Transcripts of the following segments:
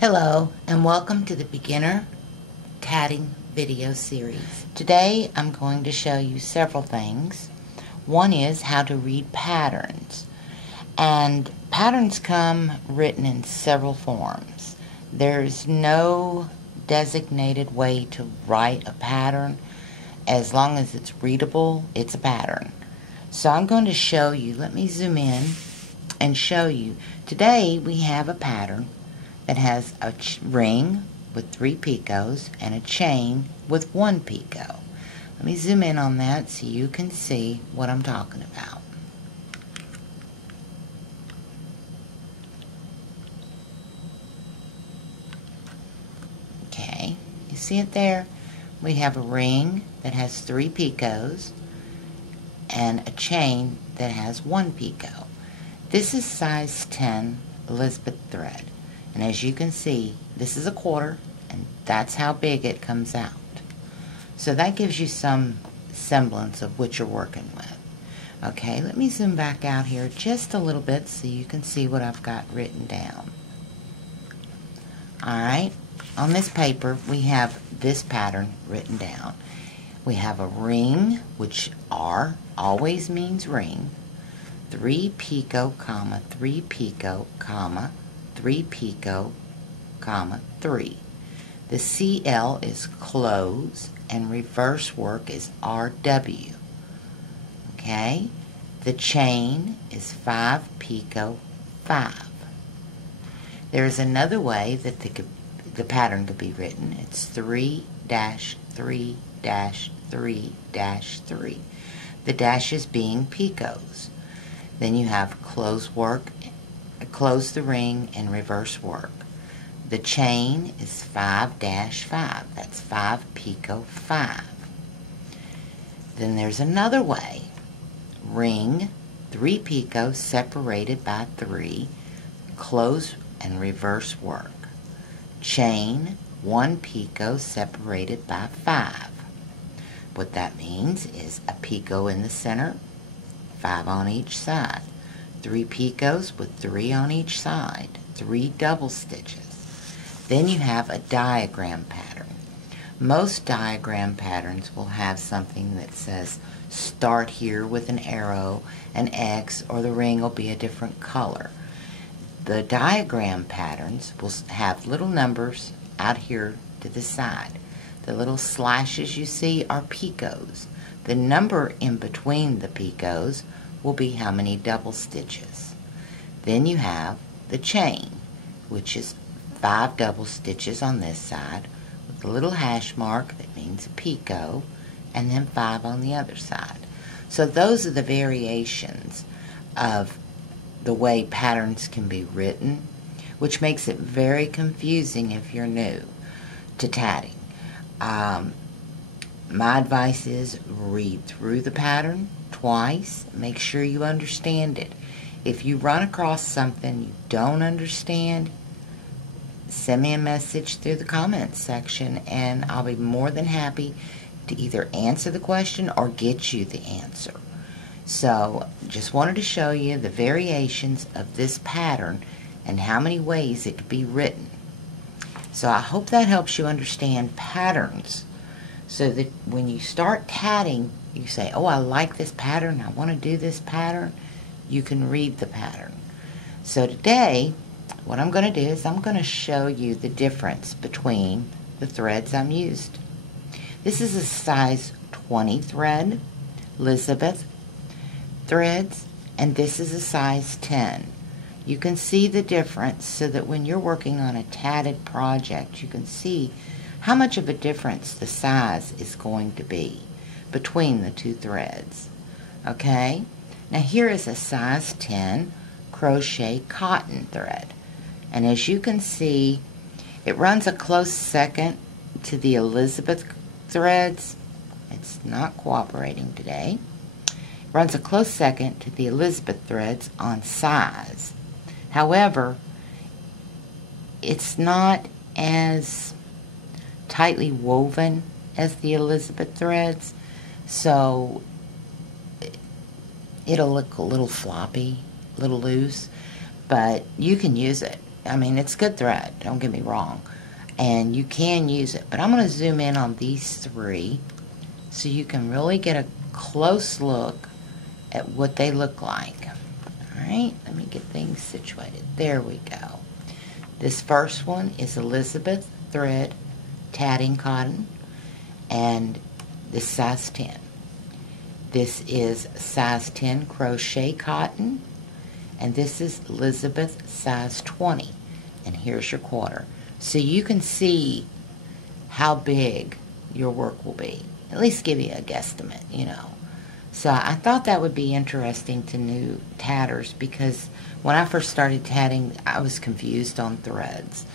Hello and welcome to the beginner tatting video series. Today I'm going to show you several things. One is how to read patterns, and patterns come written in several forms. There's no designated way to write a pattern. As long as it's readable, it's a pattern. So I'm going to show you. Let me zoom in and show you. Today we have a pattern that has a ring with 3 picots and a chain with 1 picot. Let me zoom in on that so you can see what I'm talking about. Okay, you see it there? We have a ring that has 3 picots and a chain that has 1 picot. This is size 10 Elizabeth thread. And as you can see, this is a quarter, and that's how big it comes out. So that gives you some semblance of what you're working with. Okay, let me zoom back out here just a little bit so you can see what I've got written down. Alright, on this paper we have this pattern written down. We have a ring, which R always means ring, 3 picot, comma, 3 picot, comma, 3 picot, comma, 3. The CL is close and reverse work is RW. Okay? The chain is 5 picot 5. There's another way that the pattern could be written. It's 3-3-3-3. The dashes being picots. Then you have close work, close the ring, and reverse work. The chain is 5-5. That's 5 picot 5. Then there's another way. Ring, 3 picots separated by 3, close and reverse work. Chain, 1 picot separated by 5. What that means is a picot in the center, 5 on each side. 3 picots with 3 on each side, 3 double stitches. Then you have a diagram pattern. Most diagram patterns will have something that says start here with an arrow, an X, or the ring will be a different color. The diagram patterns will have little numbers out here to the side. The little slashes you see are picots. The number in between the picots will be how many double stitches. Then you have the chain, which is 5 double stitches on this side with a little hash mark that means a picot, and then 5 on the other side. So those are the variations of the way patterns can be written, which makes it very confusing if you're new to tatting. My advice is read through the pattern twice. Make sure you understand it. If you run across something you don't understand, send me a message through the comments section and I'll be more than happy to either answer the question or get you the answer. So just wanted to show you the variations of this pattern and how many ways it could be written. So I hope that helps you understand patterns, so that when you start tatting, you say, oh, I like this pattern, I want to do this pattern, you can read the pattern. So today, what I'm going to do is I'm going to show you the difference between the threads I'm used. This is a size 20 thread, Elizabeth threads, and this is a size 10. You can see the difference so that when you're working on a tatted project, you can see how much of a difference the size is going to be between the two threads. Okay? Now here is a size 10 crochet cotton thread. And as you can see, it runs a close second to the Elizabeth threads. It's not cooperating today. It runs a close second to the Elizabeth threads on size. However, it's not as tightly woven as the Elizabeth threads, so it'll look a little floppy, a little loose, but you can use it. I mean, it's good thread, don't get me wrong. And you can use it, but I'm going to zoom in on these 3 so you can really get a close look at what they look like. Alright, let me get things situated. There we go. This first one is Elizabeth thread tatting cotton, and this size 10. This is size 10 crochet cotton, and this is Elizabeth size 20. And here's your quarter. So you can see how big your work will be. At least give you a guesstimate, you know. So I thought that would be interesting to new tatters, because when I first started tatting, I was confused on threads.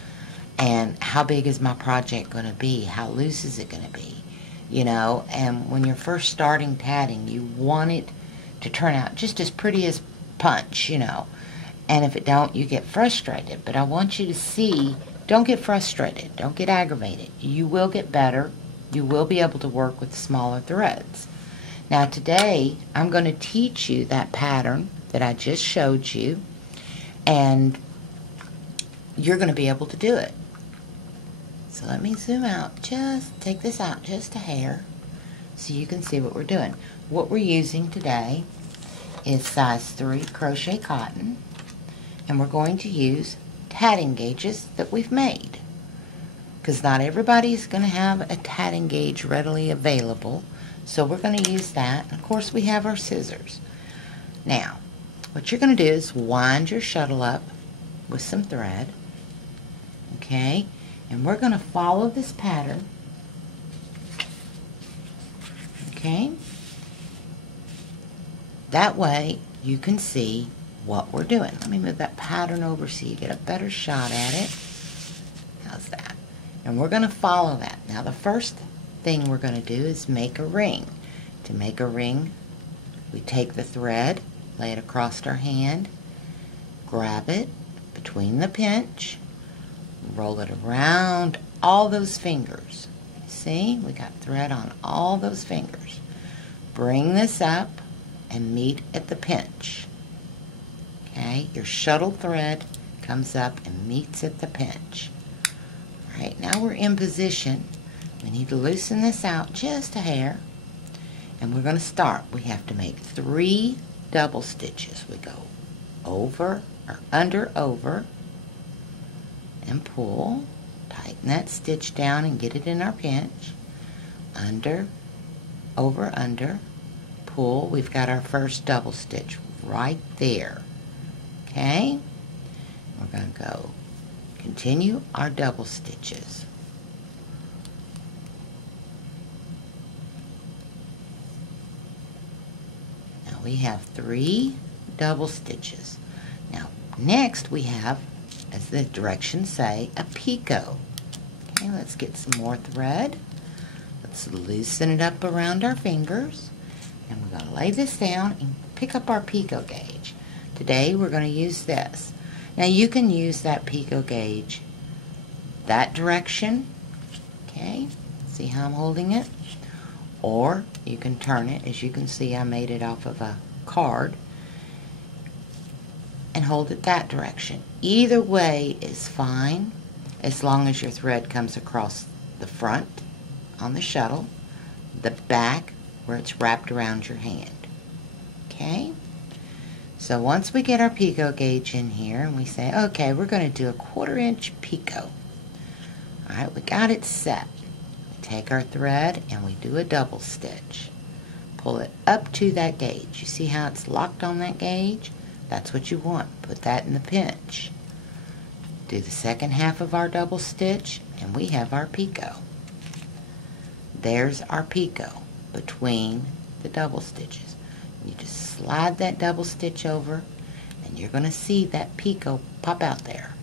And how big is my project going to be? How loose is it going to be? You know, and when you're first starting tatting, you want it to turn out just as pretty as punch, you know. And if it don't, you get frustrated. But I want you to see, don't get frustrated. Don't get aggravated. You will get better. You will be able to work with smaller threads. Now today, I'm going to teach you that pattern that I just showed you, and you're going to be able to do it. So let me zoom out, just take this out just a hair so you can see what we're doing. What we're using today is size 3 crochet cotton, and we're going to use tatting gauges that we've made, because not everybody is going to have a tatting gauge readily available. So we're going to use that. And of course, we have our scissors. Now, what you're going to do is wind your shuttle up with some thread. Okay? And we're going to follow this pattern. Okay? That way, you can see what we're doing. Let me move that pattern over so you get a better shot at it. How's that? And we're going to follow that. Now, the first thing we're going to do is make a ring. To make a ring, we take the thread, lay it across our hand, grab it between the pinch, roll it around all those fingers. See, we got thread on all those fingers. Bring this up and meet at the pinch. Okay, your shuttle thread comes up and meets at the pinch. All right, now we're in position. We need to loosen this out just a hair, and we're going to start. We have to make 3 double stitches. We go over or under over and pull, tighten that stitch down and get it in our pinch, under, over, under, pull. We've got our first double stitch right there. Okay, we're going to go continue our double stitches. We have 3 double stitches. Now, next we have, as the directions say, a picot. Okay, let's get some more thread. Let's loosen it up around our fingers. And we're going to lay this down and pick up our Picot gauge. Today we're going to use this. Now, you can use that Picot gauge that direction. Okay, see how I'm holding it? Or you can turn it. As you can see, I made it off of a card, and hold it that direction. Either way is fine, as long as your thread comes across the front on the shuttle, the back where it's wrapped around your hand. Okay? So once we get our Picot gauge in here and we say, okay, we're going to do a 1/4 inch picot. Alright, we got it set. Take our thread and we do a double stitch. Pull it up to that gauge. You see how it's locked on that gauge? That's what you want. Put that in the pinch. Do the second half of our double stitch and we have our picot. There's our picot between the double stitches. You just slide that double stitch over and you're going to see that picot pop out there.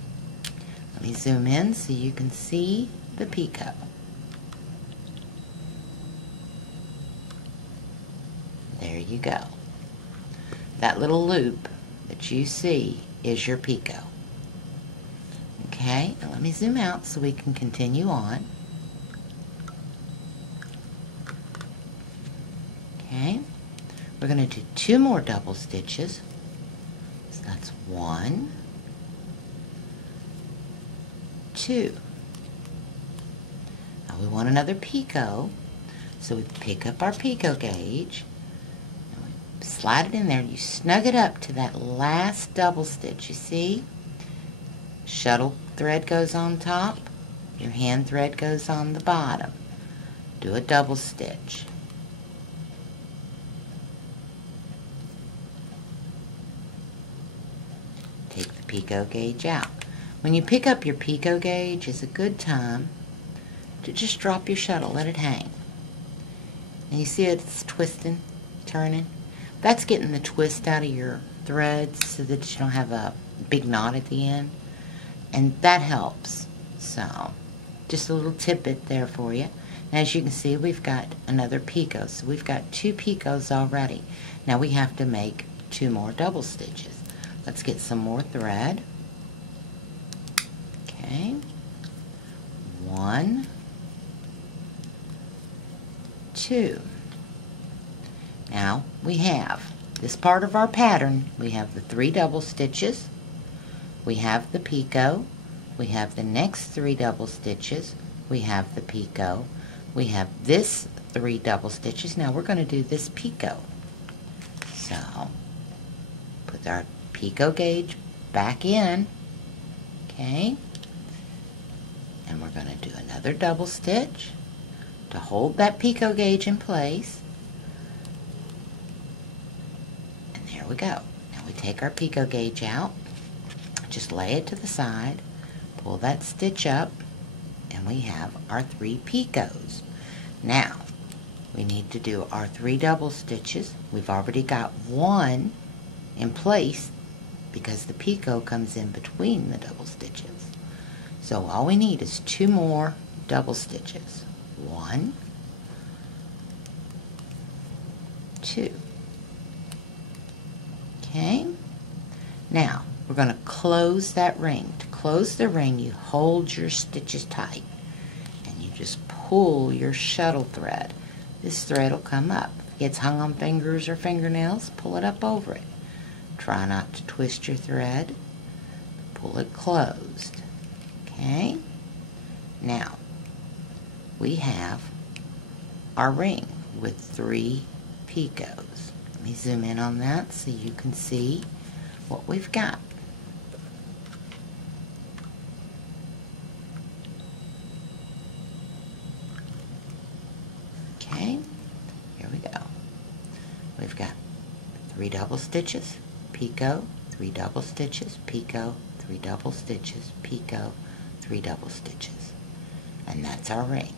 Let me zoom in so you can see the picot. There you go. That little loop that you see is your picot. Okay, now let me zoom out so we can continue on. Okay, we're going to do 2 more double stitches. So that's 1 2. Now we want another picot, so we pick up our picot gauge, and we slide it in there. You snug it up to that last double stitch, you see? Shuttle thread goes on top, your hand thread goes on the bottom. Do a double stitch. Take the picot gauge out. When you pick up your picot gauge, it's a good time to just drop your shuttle, let it hang. And you see it's twisting, turning? That's getting the twist out of your threads so that you don't have a big knot at the end. And that helps. So, just a little tidbit there for you. And as you can see, we've got another picot. So we've got 2 picots already. Now we have to make 2 more double stitches. Let's get some more thread. Okay. 1, 2. Now we have this part of our pattern. We have the 3 double stitches. We have the picot. We have the next 3 double stitches. We have the picot. We have this 3 double stitches. Now we're going to do this picot. So, put our picot gauge back in. Okay. And we're going to do another double stitch to hold that picot gauge in place. And there we go. Now we take our picot gauge out. Just lay it to the side. Pull that stitch up. And we have our 3 picots. Now, we need to do our 3 double stitches. We've already got 1 in place because the picot comes in between the double stitches. So all we need is 2 more double stitches. 1, 2. Okay? Now, we're going to close that ring. To close the ring, you hold your stitches tight and you just pull your shuttle thread. This thread will come up. If it gets hung on fingers or fingernails, pull it up over it. Try not to twist your thread. Pull it closed. Okay? Now, we have our ring with 3 picots. Let me zoom in on that so you can see what we've got. Okay, here we go. We've got 3 double stitches, picot, 3 double stitches, picot, 3 double stitches, picot, 3 double stitches. And that's our ring.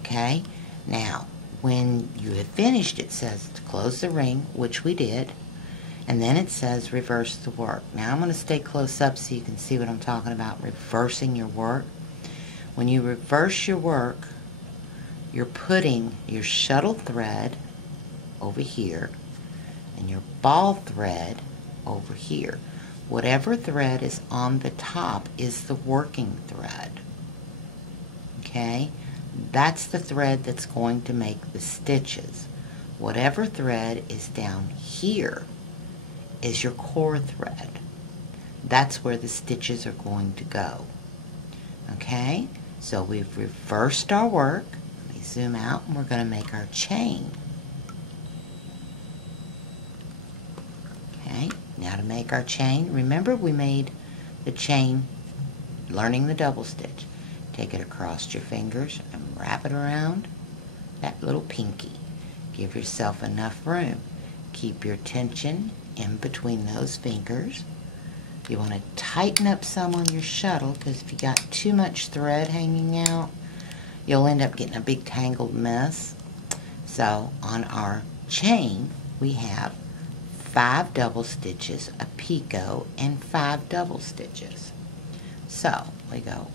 Okay, now when you have finished, it says to close the ring, which we did, and then it says reverse the work. Now I'm going to stay close up so you can see what I'm talking about, reversing your work. When you reverse your work, you're putting your shuttle thread over here and your ball thread over here. Whatever thread is on the top is the working thread. Okay? That's the thread that's going to make the stitches. Whatever thread is down here is your core thread. That's where the stitches are going to go. Okay? So we've reversed our work. Let me zoom out and we're going to make our chain. Okay? Now to make our chain, remember we made the chain learning the double stitch. Take it across your fingers and wrap it around that little pinky. Give yourself enough room. Keep your tension in between those fingers. You want to tighten up some on your shuttle because if you got too much thread hanging out, you'll end up getting a big tangled mess. So on our chain, we have 5 double stitches, a picot, and 5 double stitches. So we go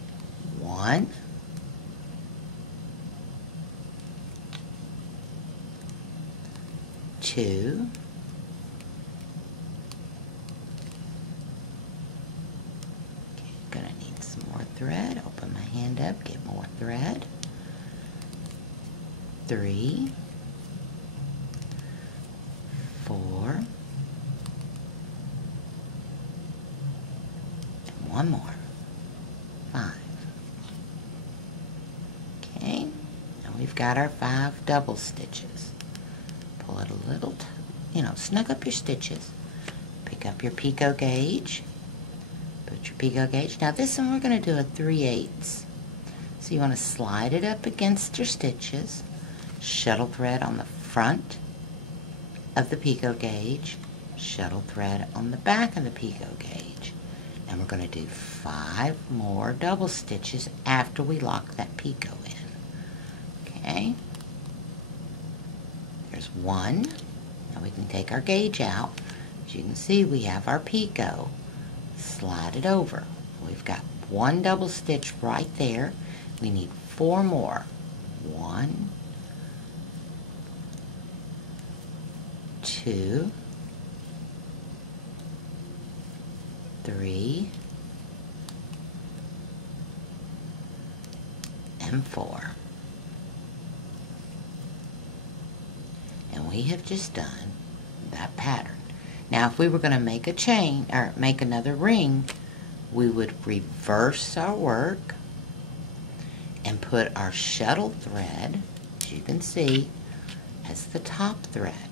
1, 2, 3, open my hand up, get more thread, 3, 4, and 1 more, 5. got our 5 double stitches. Pull it a little, snug up your stitches. Pick up your Picot gauge. Put your Picot gauge. Now this one we're going to do a 3/8. So you want to slide it up against your stitches. Shuttle thread on the front of the Picot gauge. Shuttle thread on the back of the Picot gauge. And we're going to do 5 more double stitches after we lock that picot in. Okay. There's 1. Now we can take our gauge out. As you can see, we have our picot. Slide it over. We've got 1 double stitch right there. We need 4 more. 1, 2, 3, and 4. And we have just done that pattern. Now if we were going to make a chain or make another ring, we would reverse our work and put our shuttle thread, as you can see, as the top thread.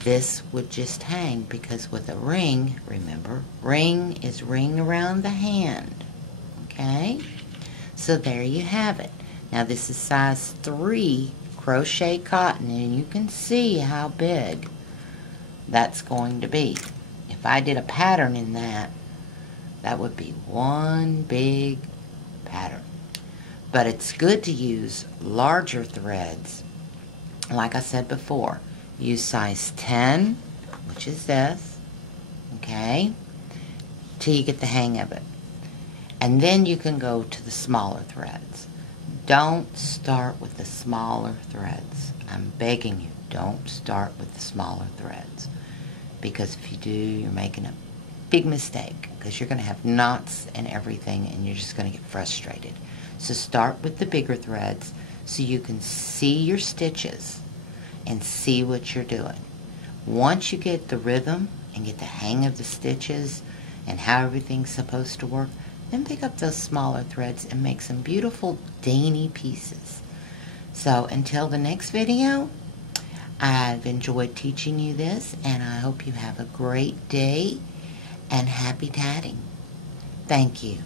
This would just hang because with a ring, remember, ring is ring around the hand. Okay? So there you have it. Now this is size 3 crochet cotton, and you can see how big that's going to be. If I did a pattern in that, that would be one big pattern. But it's good to use larger threads. Like I said before, use size 10, which is this, okay, till you get the hang of it. And then you can go to the smaller threads. Don't start with the smaller threads. I'm begging you, don't start with the smaller threads. Because if you do, you're making a big mistake, because you're going to have knots and everything, and you're just going to get frustrated. So start with the bigger threads so you can see your stitches and see what you're doing. Once you get the rhythm and get the hang of the stitches and how everything's supposed to work, then pick up those smaller threads and make some beautiful dainty pieces. So until the next video, I've enjoyed teaching you this, and I hope you have a great day and happy tatting. Thank you.